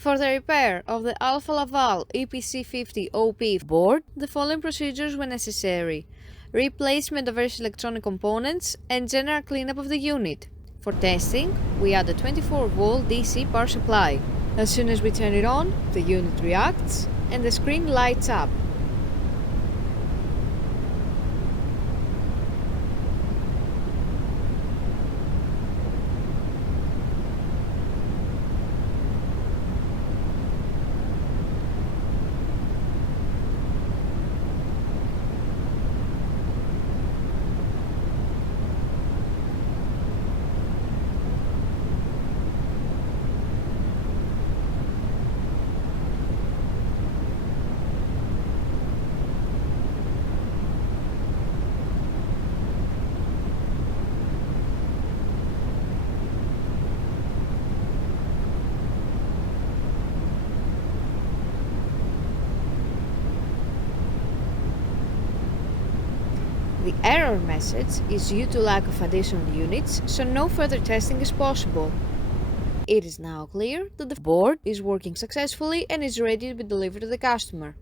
For the repair of the Alfa Laval EPC 50 OP board, the following procedures were necessary: replacement of various electronic components and general cleanup of the unit. For testing, we add a 24-volt DC power supply. As soon as we turn it on, the unit reacts and the screen lights up. The error message is due to lack of additional units, so no further testing is possible. It is now clear that the board is working successfully and is ready to be delivered to the customer.